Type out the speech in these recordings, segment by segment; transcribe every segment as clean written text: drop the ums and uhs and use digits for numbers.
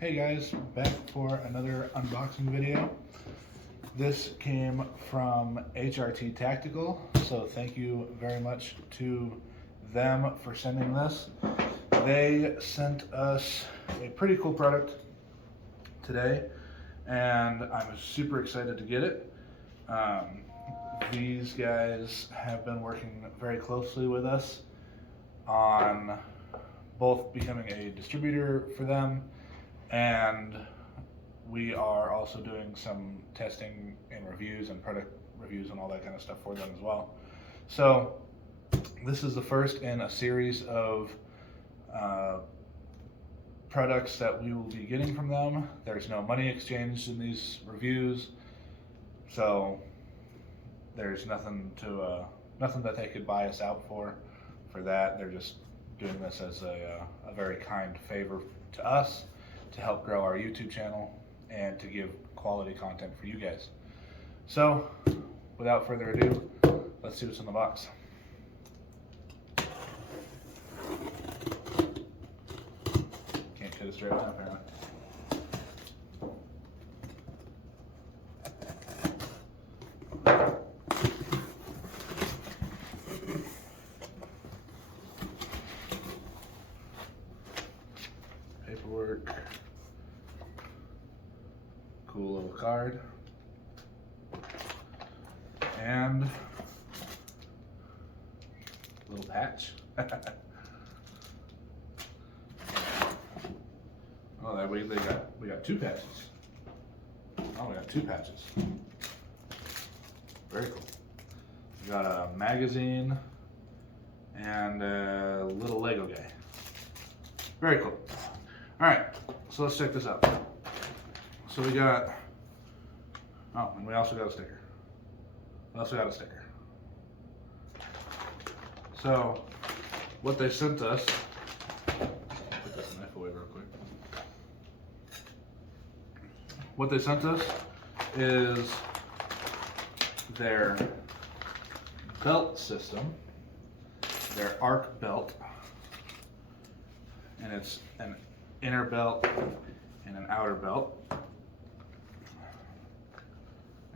Hey guys, back for another unboxing video. This came from HRT Tactical, so thank you very much to them for sending this. They sent us a pretty cool product today, and I'm super excited to get it. These guys have been working very closely with us on both becoming a distributor for them, and we are also doing some testing and reviews and product reviews and all that kind of stuff for them as well. So this is the first in a series of products that we will be getting from them. There's no money exchanged in these reviews, so there's nothing that they could buy us out for that. They're just doing this as a very kind favor to us to help grow our YouTube channel and to give quality content for you guys. So without further ado, let's see what's in the box. Can't cut it straight up apparently. Paperwork, cool little card, and a little patch. Oh, that way we got two patches. Oh, we got two patches. Very cool. We got a magazine and a little Lego guy. Very cool. All right, so let's check this out. So we got, oh, and we also got a sticker. So what they sent us, put this knife away real quick. What they sent us is their belt system, their arc belt, and it's an inner belt and an outer belt.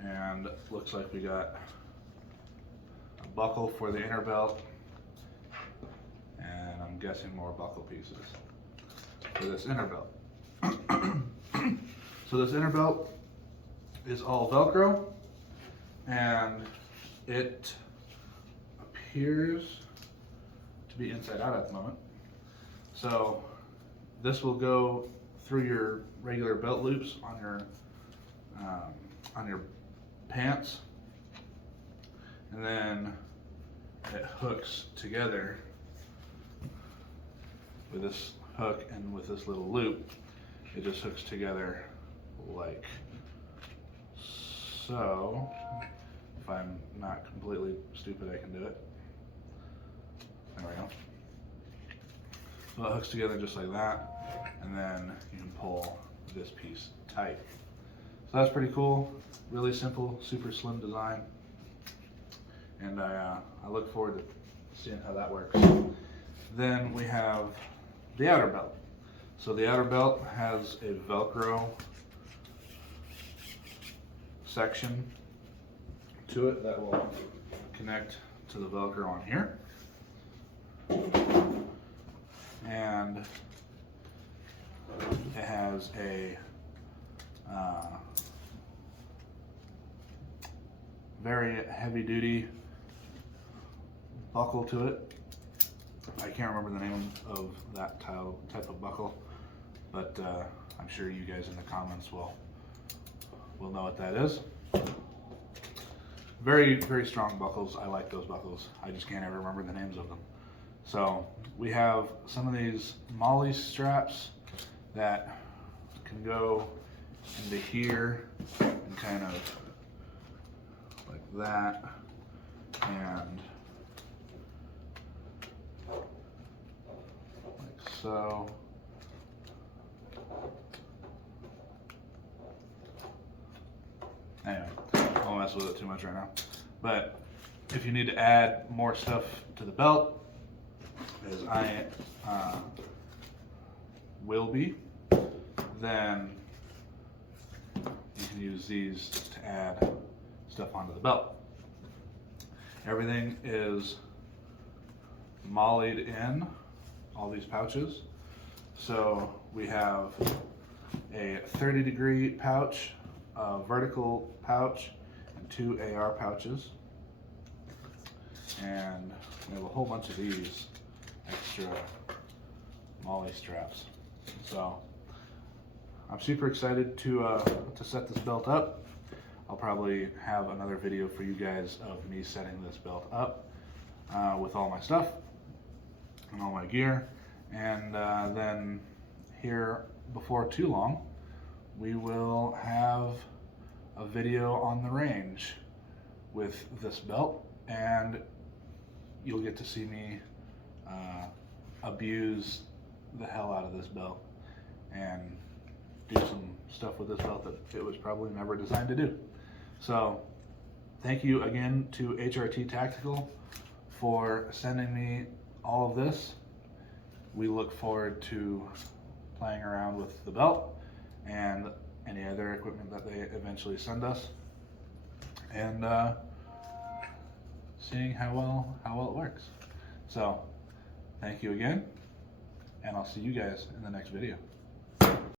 And looks like we got a buckle for the inner belt, and I'm guessing more buckle pieces for this inner belt. So this inner belt is all Velcro, and it appears to be inside out at the moment. So this will go through your regular belt loops on your pants, and then it hooks together with this hook and with this little loop. It just hooks together like so. If I'm not completely stupid, I can do it. There we go. So it hooks together just like that, and then you can pull this piece tight. So that's pretty cool. Really simple, super slim design, and I look forward to seeing how that works. Then we have the outer belt. So the outer belt has a Velcro section to it that will connect to the Velcro on here. And it has a very heavy duty buckle to it. I can't remember the name of that type of buckle, but I'm sure you guys in the comments will know what that is. Very, very strong buckles. I like those buckles. I just can't ever remember the names of them. So we have some of these Molly straps that can go into here and kind of like that, and like so. Anyway, I won't mess with it too much right now. But if you need to add more stuff to the belt, as I will be, then you can use these to add stuff onto the belt. Everything is mollied in, all these pouches. So we have a 30-degree pouch, a vertical pouch, and 2 AR pouches. And we have a whole bunch of these extra molly straps. So I'm super excited to set this belt up. I'll probably have another video for you guys of me setting this belt up with all my stuff and all my gear. And then here before too long, we will have a video on the range with this belt, and you'll get to see me abuse the hell out of this belt and do some stuff with this belt that it was probably never designed to do. So thank you again to HRT Tactical for sending me all of this. We look forward to playing around with the belt and any other equipment that they eventually send us, and seeing how well it works. So thank you again, and I'll see you guys in the next video.